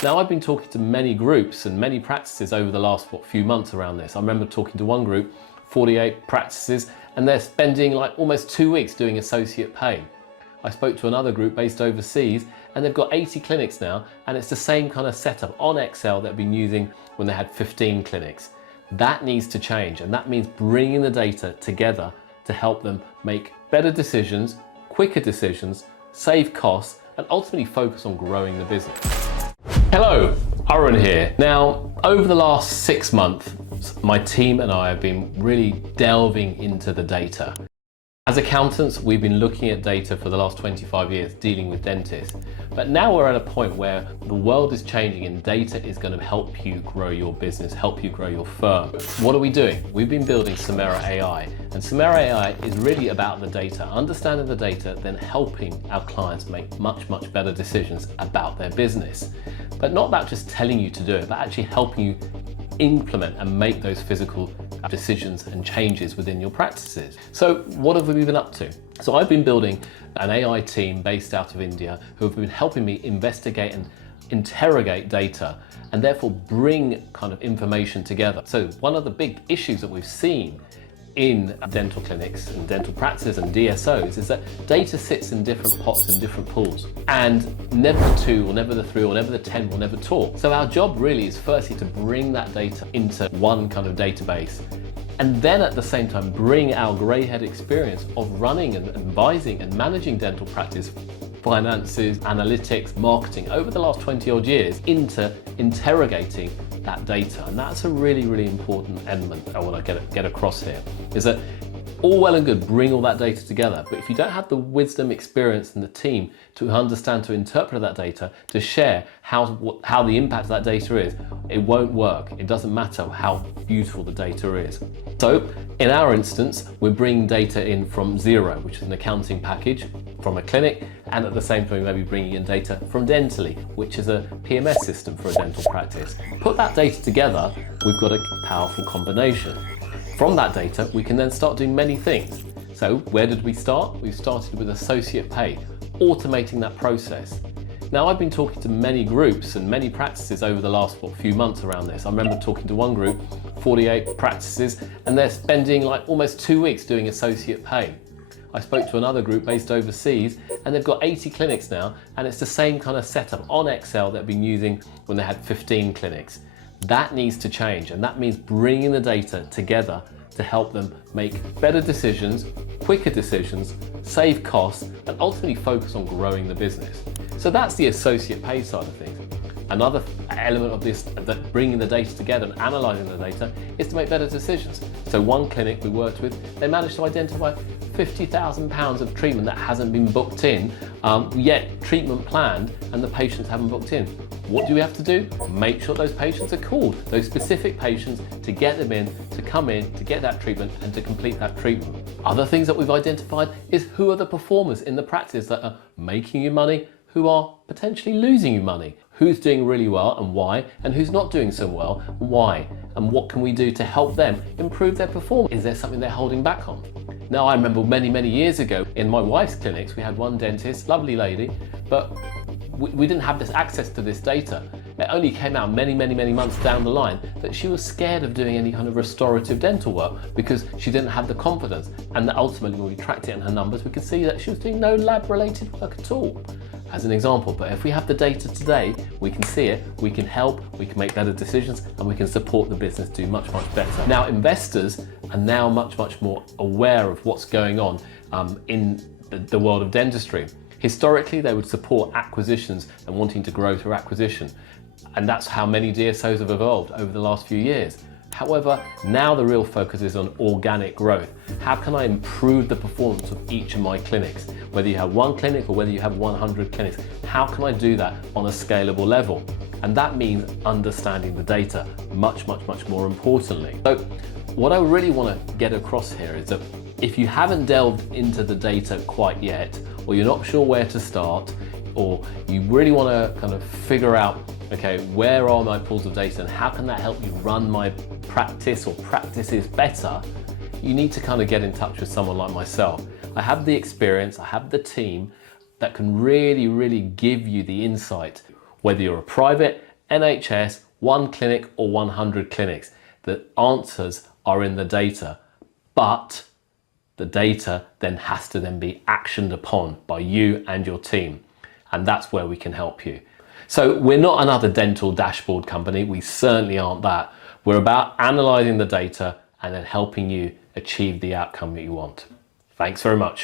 Now, I've been talking to many groups and many practices over the last few months around this. I remember talking to one group, 48 practices, and they're spending like almost 2 weeks doing associate pay. I spoke to another group based overseas and they've got 80 clinics now, and it's the same kind of setup on Excel that they've been using when they had 15 clinics. That needs to change, and that means bringing the data together to help them make better decisions, quicker decisions, save costs, and ultimately focus on growing the business. Hello, Arun here. Now, over the last 6 months, my team and I have been really delving into the data. As accountants, we've been looking at data for the last 25 years, dealing with dentists. But now we're at a point where the world is changing and data is going to help you grow your business, help you grow your firm. What are we doing? We've been building Samera AI, and Samera AI is really about the data, understanding the data, then helping our clients make much better decisions about their business. But not about just telling you to do it, but actually helping you implement and make those physical decisions and changes within your practices. So what have we been up to? So I've been building an AI team based out of India who have been helping me investigate and interrogate data and therefore bring kind of information together. So one of the big issues that we've seen in dental clinics and dental practices and DSOs is that data sits in different pots and different pools, and never the 2 or never the 3 or never the 10 will never talk. So our job really is firstly to bring that data into one kind of database, and then at the same time bring our grey-head experience of running and advising and managing dental practice, finances, analytics, marketing over the last 20 odd years into interrogating that data. And that's a really important element I want to get across here, is that all well and good, bring all that data together, but if you don't have the wisdom, experience and the team to understand, to interpret that data, to share how the impact of that data is, it won't work. It doesn't matter how beautiful the data is. So in our instance, we're bringing data in from Xero, which is an accounting package from a clinic, and at the same time maybe bringing in data from Dentally, which is a PMS system for a dental practice. Put that data together, we've got a powerful combination. From that data, we can then start doing many things. So where did we start? We started with associate pay, automating that process. Now, I've been talking to many groups and many practices over the last few months around this. I remember talking to one group, 48 practices, and they're spending like almost 2 weeks doing associate pay. I spoke to another group based overseas and they've got 80 clinics now, and it's the same kind of setup on Excel that they've been using when they had 15 clinics. That needs to change, and that means bringing the data together to help them make better decisions, quicker decisions, save costs, and ultimately focus on growing the business. So that's the associate pay side of things. Another element of this, that bringing the data together and analysing the data, is to make better decisions. So one clinic we worked with, they managed to identify £50,000 of treatment that hasn't been booked in, yet treatment planned, and the patients haven't booked in. What do we have to do? Make sure those patients are called, those specific patients, to get them in, to come in, to get that treatment and to complete that treatment. Other things that we've identified is who are the performers in the practice that are making you money, who are potentially losing you money, who's doing really well and why, and who's not doing so well, why, and what can we do to help them improve their performance? Is there something they're holding back on? Now, I remember many years ago in my wife's clinics, we had one dentist, lovely lady, but we didn't have this access to this data. It only came out many months down the line that she was scared of doing any kind of restorative dental work because she didn't have the confidence. And that ultimately, when we tracked it in her numbers, we could see that she was doing no lab-related work at all, as an example. But if we have the data today, we can see it, we can help, we can make better decisions, and we can support the business do much better. Now, investors are now much more aware of what's going on in the world of dentistry. Historically, they would support acquisitions and wanting to grow through acquisition. And that's how many DSOs have evolved over the last few years. However, now the real focus is on organic growth. How can I improve the performance of each of my clinics? Whether you have one clinic or whether you have 100 clinics, how can I do that on a scalable level? And that means understanding the data much more importantly. So what I really want to get across here is that if you haven't delved into the data quite yet, or you're not sure where to start, or you really want to kind of figure out, okay, where are my pools of data and how can that help you run my practice or practices better, you need to kind of get in touch with someone like myself. I have the experience, I have the team that can really give you the insight, whether you're a private NHS, 1 clinic or 100 clinics. The answers are in the data, but the data then has to then be actioned upon by you and your team. And that's where we can help you. So we're not another dental dashboard company. We certainly aren't that. We're about analyzing the data and then helping you achieve the outcome that you want. Thanks very much.